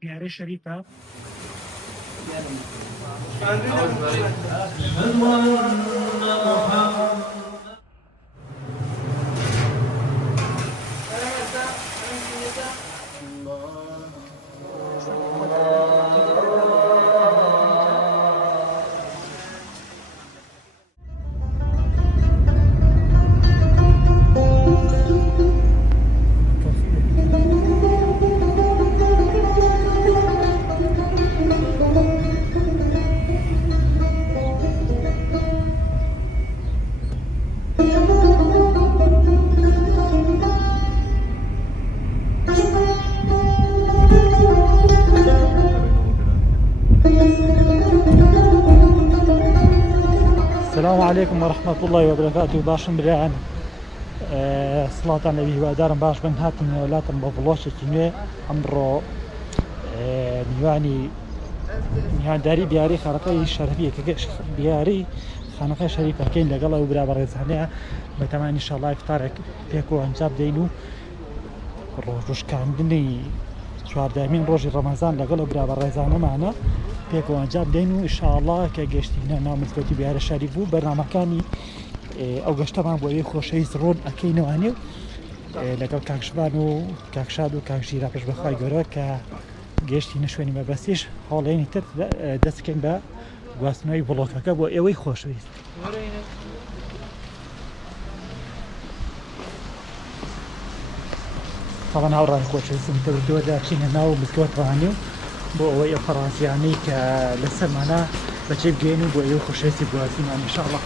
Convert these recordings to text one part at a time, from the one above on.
پیاره شریفه السلام عليكم ورحمة الله وبركاته. باشم بريان صلاة على النبي وأدارم باش بن هاتن ولاتن بفلوش كنوي أمرو نيواني داري بياري خرقي الشرفية كيش بياري خانقي شريفة كين لقلا وبرابر رزانيا بتمام إن شاء الله إفطارك بيكو أنجاب دينو روش كاندني شوار دايمين روج رمضان لقلا وبرابر رزانة معنا بيكو أنجاب دينو إن شاء الله كجشتينا نعمل كتي بيار الشريفو برنامج كاني أو جشتمان بوي خوشي زرون أكينو عنيو لقل كاكشبانو كاكشادو كاكشيرا بش بخاي جورا ك گەشتی نەشوێنی مەبەستیش هەڵێنی تر دەستکەین بە گواستنەوەی بڵۆکەکە بۆ ئێوەی خۆشەویست. طبعا هاوڕان خۆشەویستم تەوردووەدا چینە ناو بکەوتڕانی و بۆ ئەوەی ئەو فەڕانسیانەی کە لەسەرمانە بەجێ بگەین و بۆ ئێوە خۆشەویستی گواستیمان ئینشاءڵڵا.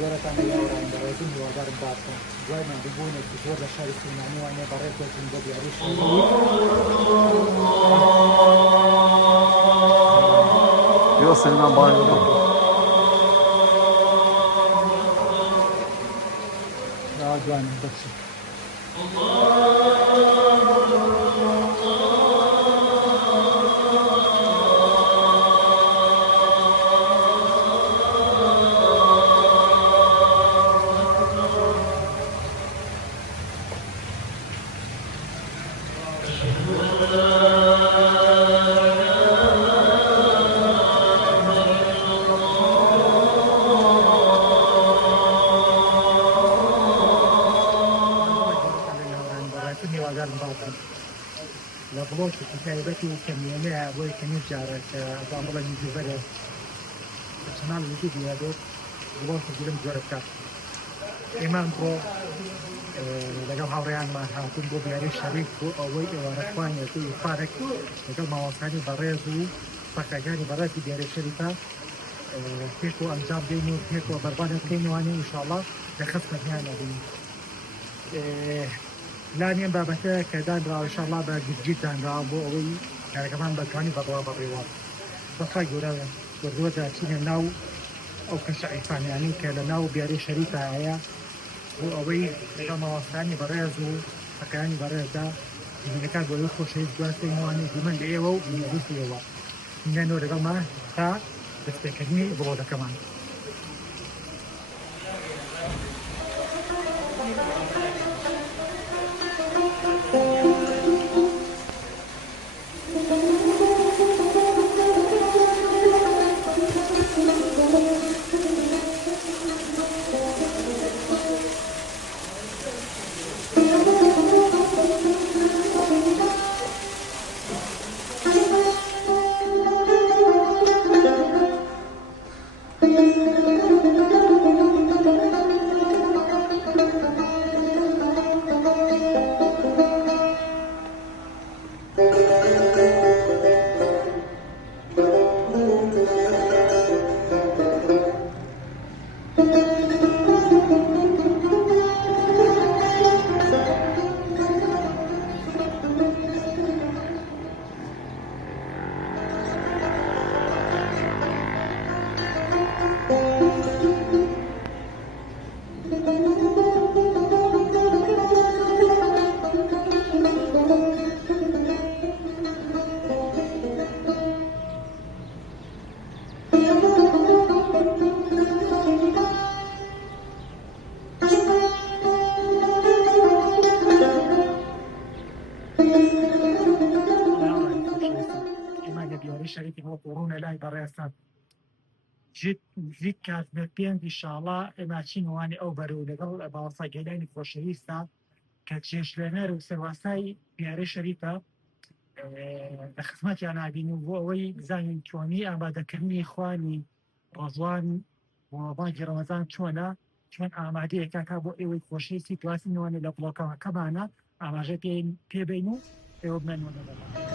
گۆرەتانە یاوەڕان بەڕێزم هیوادارم باشن دوایمان ببوونێت زۆر لە شاری سلمانی وانێ بەڕێزێتن بۆ بیاری Yok seninle banyoda. daha دوانم بەخشی لە بڵۆکی تایبەتی و کەمیانەیە بۆی کەمی جارێک ئەزان بڵێ میزیڤەرێ چەنان وجود یادێت بڵۆکی گرم جۆرە بکات. ئێمان بۆ لەگەڵ هاوڕێیانمان هاتوون بۆ بیاری شەریک بۆ ئەوەی ئێوارە توانێت و ئیفارێک لەگەڵ ماوەستانی بەڕێز و فەقەکانی بەڕێزی دیارە شەریفە پێک و ئەنجام دێن و پێک و بەربانە بکەینەوانێ ئینشاءڵڵا لە خەسمەتیان ئەبین. لانیان بابەتە کە دانراوە ئینشاءڵڵا بە گرجیت دانراوە بۆ ئەوەی کارەکەمان بەتوانی بەڕوا بەڕێوە بەخوای گەورە وەردووەدا چینە ناو ئەو کەشە عیفانیانی کە لە ناو بیاری شەریفە هەیە بۆ ئەوەی لەگەڵ ماوەستانی بەڕێز و فەقەکانی بەڕێزدا زمینەکان بۆ ئەوەی خۆشەویست گواستینەوانی دیمەن لە ئێوە و بنیادیستی ئێوە هینانەوە لەگەڵمان تا دەستپێکردنی بڵۆدەکەمان. دیواری شریفی بۆ قڕونە لای بەڕێستان جیت کات بە پێنج ئینشاڵڵا ئێماچینوانی ئەو بەرەو لەگەڵ باوەساگەلانی خۆشەویستە کە چێشلێنەر و سەرواسای دیارەی شەریفە لە خزمەتیان نابین و بۆ ئەوەی بزانین چۆنی ئامادەکردنی خوانی ڕۆژوان و بانگی ڕەمەزان چۆنە چۆن ئامادەیەکاکە بۆ ئێوەی خۆشەویستی دواسینەوەی لە بڵۆکەکەمانە ئاماژە پێبین و ئێوە بمێنوەنە بەڵام.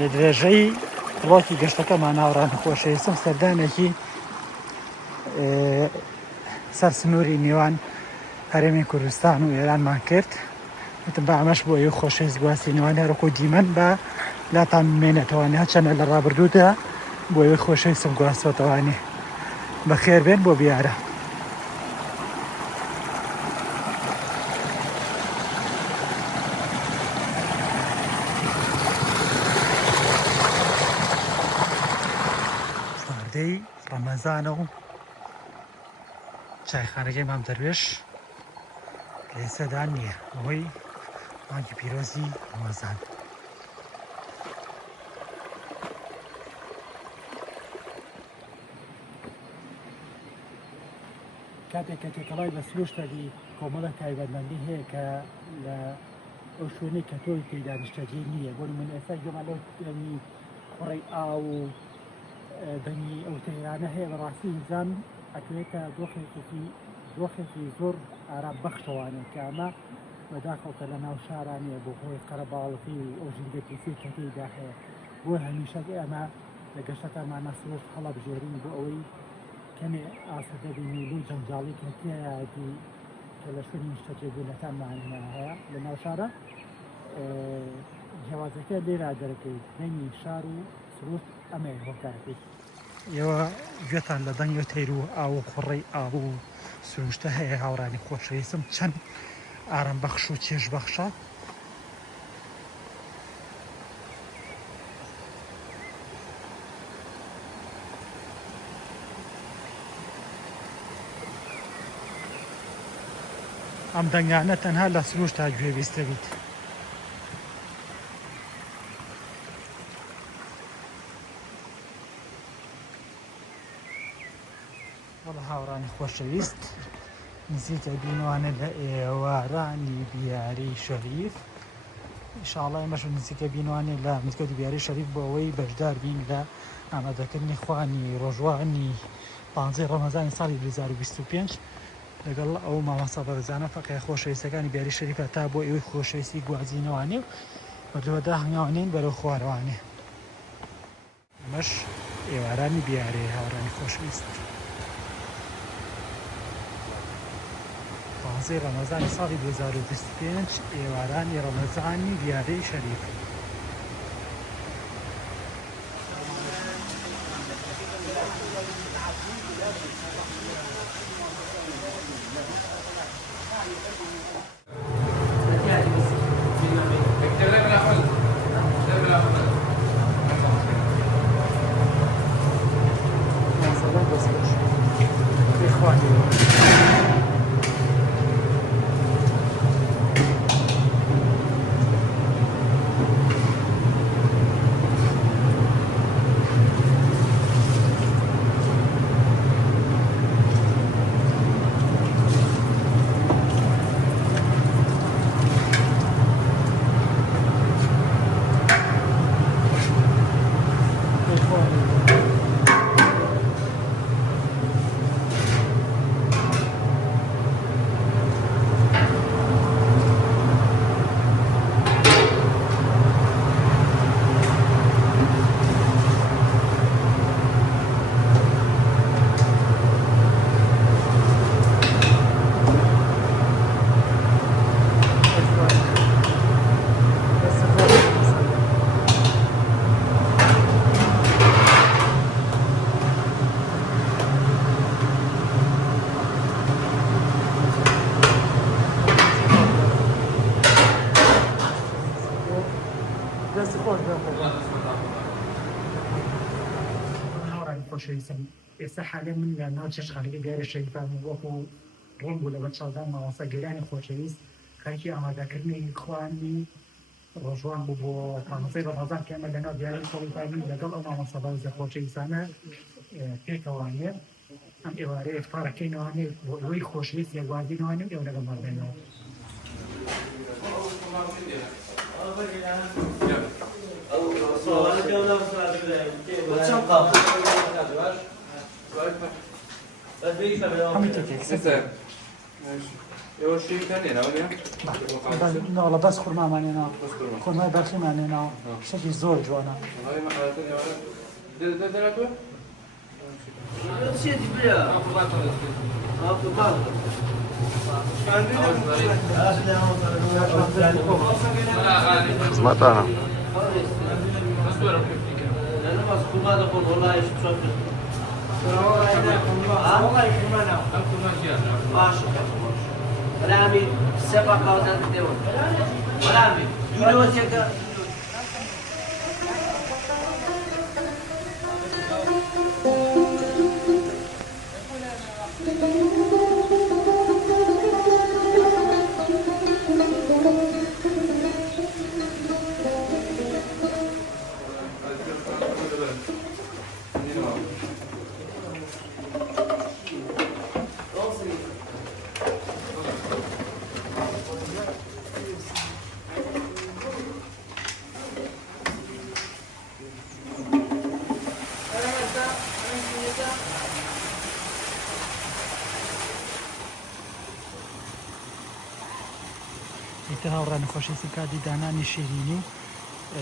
لە درێژەی بڵۆکی گەشتەکەمان ناوڕان خۆشەویستم سەردانێکی سەر سنووری میوان هەرێمی کوردستان و ئێرانمان کرد وتم بە ئەمەش بۆ ئەو خۆشەویست گواستینەوەی هەرۆکۆ دیمەن بە لاتان بمێنێتەوەنی هەچەنە لە ڕابردوودا بۆ ئەوەی خۆشەویستم گواستوەتەوانی بەخێر بێن بۆ بیارە. ڕەمەزانە و چایخانەکەی مام دەروێش لێسەدا نییە ئەوەی مانگی پیرۆزی ڕەمەزان. کاتێک کە تێکەڵای بە سروشتەدی کۆمەڵە تایبەتمەندی هەیە کە لە ئەو شوێنەی کە تۆی پێی دانیشتەجێ نییە بۆ من ئێستا گەمەلەوە کوڕی ئاو و بەنی ئەو تەیرانە هەیە بەڕاستی ئینسان ئەتوێتە دۆخێکی زۆر ئارام بەخشەوانێت کە ئەمە بەداخەوتە لە ناو شارانیە بۆ خۆی قەرەباڵغی و ئەو ژینگە پیسی کە تێیدا هەیە بۆ هەمیشە ئەمە لە گەشتەکانمانە سروشت هەڵە بژێرین بۆ ئەوەی کەمێ ئاسوودە بینی و جەنجاڵی کە تێیادی کە لە شوێنی نیشتەجێبوونەکانمان هەیە لە ناو شارە جیاوازەکە لێرا دەرەکەوێت بینی شار و سروشت ئەمە هۆکارەکەی ئێوە گوێتان لە دەنگ و تەیر و ئاو و کوڕی ئاو و سروشتە هەیە هاوڕانی خۆشەویستم چەند ئارام بەخش و چێژ بەخشە. ئەم دەنگانە تەنها لە سروشتا گوێویستە بیت. وەڵا هاوڕانی خۆشەویست نزیکە بینوانە لە ئێوارانی بیاری شەریف ئینشاڵڵا ئێمەش نزیکە بینوانێ لە مزگەوتی بیاری شەریف بۆ ئەوەی بەشدار بین لە ئامادەکردنی خوانی ڕۆژوانی 15 ڕەمەزانی ساڵی 2025 لەگەڵ ئەو مامەستا بەڕێزانە فەقێ خۆشەویستەکانی بیاری شەریفە تا بۆ ئێوەی خۆشەویستی گوازینەوانێ و بەردەوەدا هەنگاوانین بەرەو خوارەوانێ. ئەمەش ئێوارانی بیارێ هاوڕانی خۆشەویست 15 ڕەمەزانی ساڵی 2025 ئێوارانی ڕەمەزانی بیارەی شەریف. هاوڕێی خۆشەویستم ئێستا حالێ من لە ناو چێشتخانەکەی دیارە شەریفان وەکو ڕوون بوو لەگەڵ چاودان مامۆستا گەیرانی خۆشەویست خەریکی ئامادەکردنی خوانی ڕۆژوان بوو بۆ مامۆستای ڕەمەزان کە ئێمە لەناو دیارەی سەڵاتانی لەگەڵ ئەو مامۆستا بەڕێزە خۆشەویستانە پێکەوانێت ئەم ئێوارەیە ئیفطارەکەینەوانێ بۆ ئەوەی خۆشەویست یەکوازینەوانێ ئێوە لەگەڵمان بێنەوە. والله بس خورما مانێنا خورمای بەرخی مانێنا شەکی زۆر جوانە. خزمەتانە ولامي سبع قوزات الدول ولامي جلوسك ئیتر هاوڕێ نەخۆشیستی کاتی دانانی شیرینی و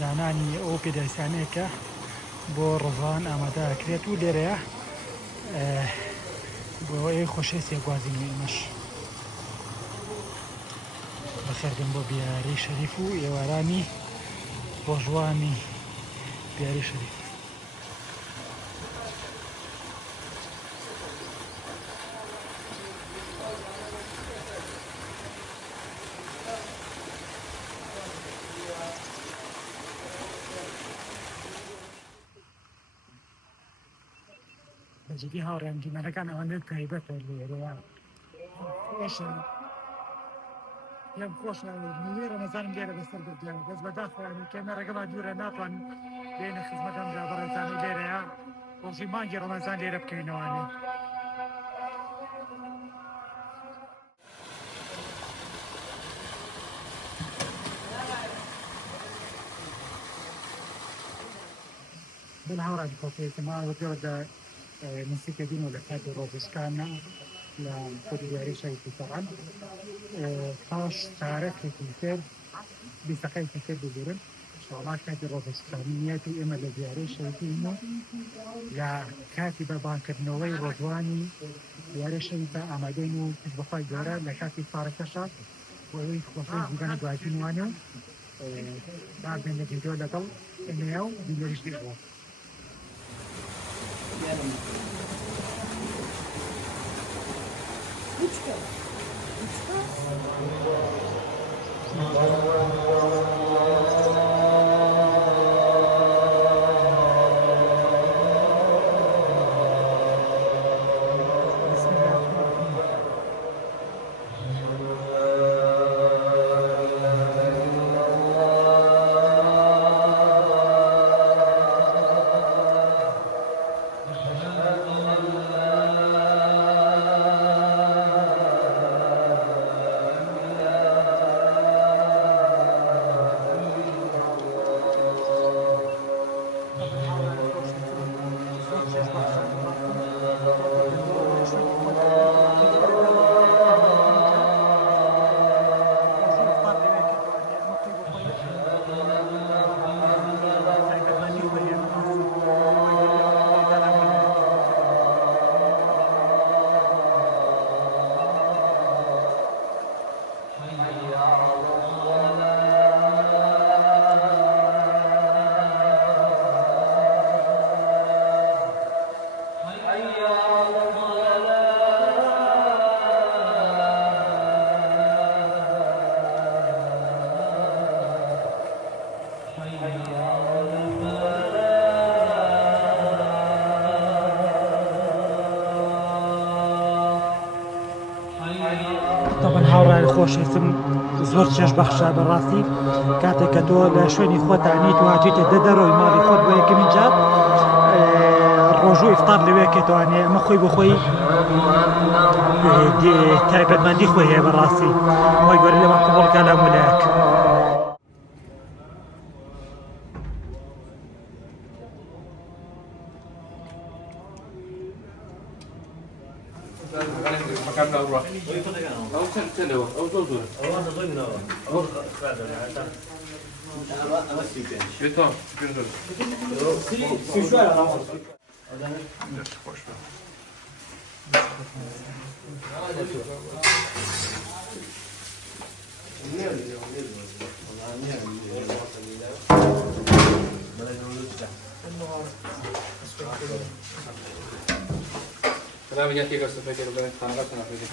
دانانی ئەو پێداویستانەیەکە بۆ ڕۆژان ئامادەکرێت و لێرەیە بۆ ئەوەی خۆشەویستی گوازینی ئێمەش بەخێربن بۆ بیاری شەریف و ئێوارانی ڕۆژوانی بیاری شەریف. بەجددی هاوڕێم دیمەنەکان ئەوەندە تایبەتە لێرەیە خۆشە یەم خۆشە نوێ ڕەمەزانم لێرە بەسەر بردیان دەست بەداخوانی کێمە ڕێگەڵا دوورە ناتوان بێنە خزمەتم دا بەڕێزانی لێرەیە ڕۆژی مانگی ڕەمەزان لێرە بکەینەوانێ. بل هاوڕێ خۆشەویستما وەجۆدە موسیقى دين ولا حاجة روبوسكانا لخود دياري شيء طبعا خاص تعرف كتير بسقي كتير بدورن شغلات كاتي روبوسكانياتي إما لدياري شيء إنه لا كاتبة بانك بنوي رجواني دياري شيء أمادينو بخاي دورة لكاتي فاركشات وهي خصوصي جدا قاعدين وانو بعد من الفيديو لقل إنه يوم بيجريش بيجوا طبعا هاوڕای خۆشەویستم زۆر چێژ بەخشە بەڕاستی کاتێک کە تۆ لە شوێنی خۆتانیت و هاتوویتە دەرەوەی ماڵی خۆت بۆ یەکەمین جار ڕۆژوو ئیفطار لەوەیەکێتوانێ ئەمە خۆی بۆ خۆی تایبەتمەندی خۆی هەیە بەڕاستی خۆی گەورە لەمە قبوڵکە لە مولایەک. Треба видяти как се фекер бе, ханагата на фекер.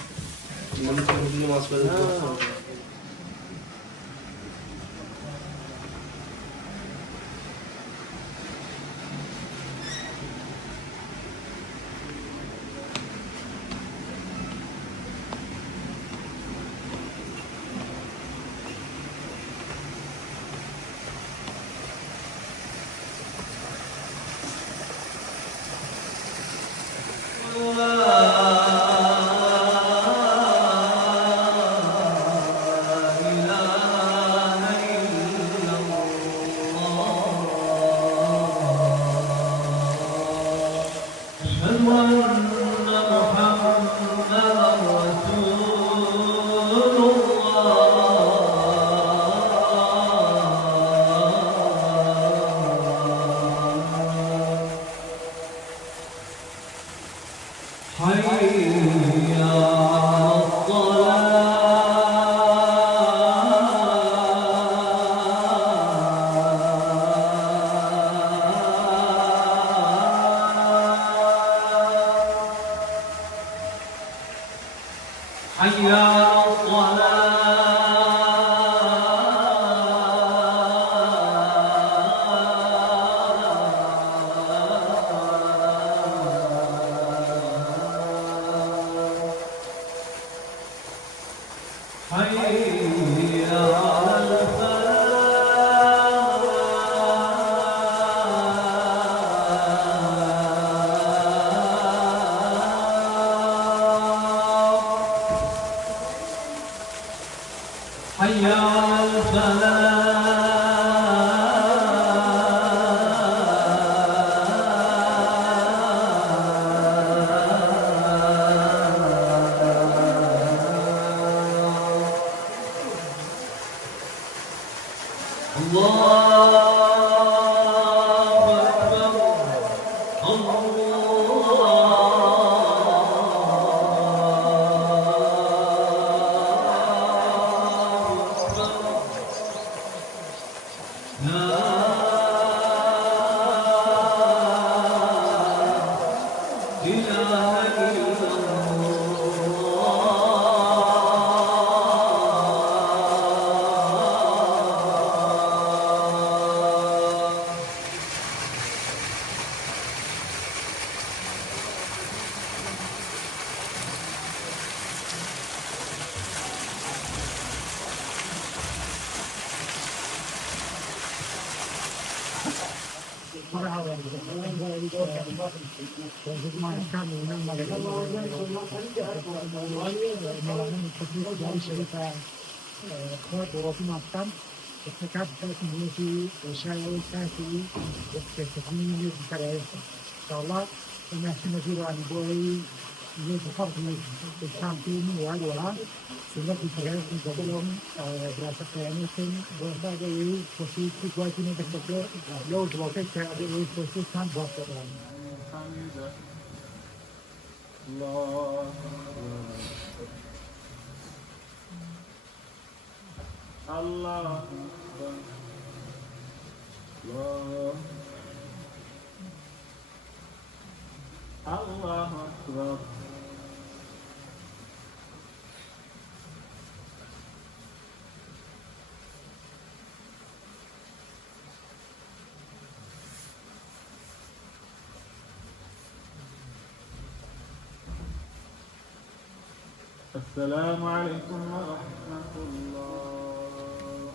السلام عليكم ورحمة الله.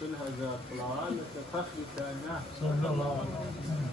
كل هذا الطلال تخفي كأنه صلى الله عليه وسلم.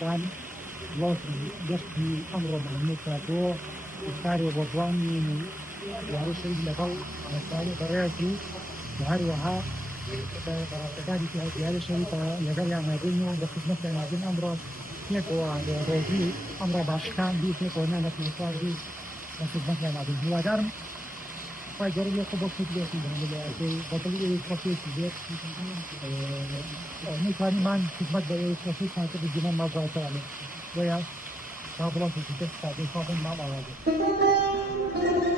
كان لازم يحكي أمر المتابع وكاري وضواني وعلى شيء لقوا مسائل بريئتي وهروها كاري في هذا الشيء يقال ما بينه بخدمة ما بين أمر يكوا روزي أمر باشكان دي يكوا ناس مسار دي بخدمة ما بين هو دارم فجر يقبل خدمة في بطل يترفيه في نكاني من خدمة يترفيه كانت بالجنان ما ضاعت عليه ويا قابلات الكتاب بعد خاطر ما معه